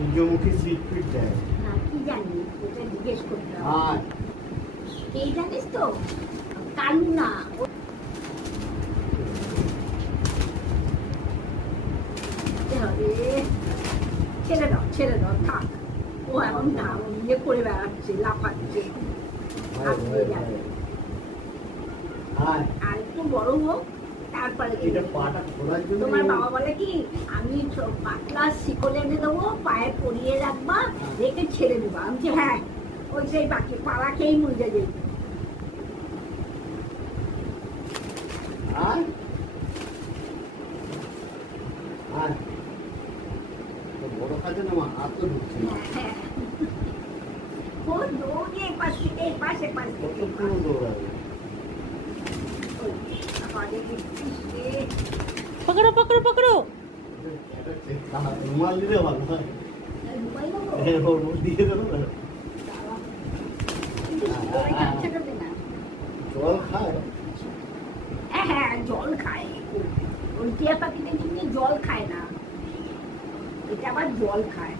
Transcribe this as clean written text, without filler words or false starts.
সূর্যমুখী seat fit দেয়। না কি জানি, ওটা জিজ্ঞেস করতে হবে। আর এই জানিস তো, কালু না, ছেড়ে দাও থাক। ও এখন ইয়ে করে বেড়াচ্ছে, লাফাচ্ছে, হাঁপিয়ে যাবে। আর আর একটু বড় হোক তারপরে এটা পাটা খোলার জন্য তোমার বাবা বলে কি, আমি পাতলা শিকল এনে দেবো, পায়ে পরিয়ে রাখবা, রেখে ছেড়ে দেবো। আমি বলছি, হ্যাঁ ওইটাই বাকি, পাড়া খেয়েই মরে যাবে। আর আর তো বড় কাজে না, আমার হাত তো ঢুকছে না। হ্যাঁ, ও দৌড়ে এপাশ থেকে এপাশ, এপাশ থেকে কতক্ষণ দৌড়াবে? ওই, আরে দেখছিস রে। পকড়ো পকড়ো পকড়ো। একটা রুমাল দিলে ভালো হয়। মোবাইল দেবো? ওর মধ্যে দিয়ে দেবো না? দাঁড়া। কিন্তু ওই কাচ্চাটা দে না। জল খায়? হ্যাঁ হ্যাঁ, জল খায়। ওই টিয়া পাখিটা কিন্তু জল খায় না, এটা আবার জল খায়।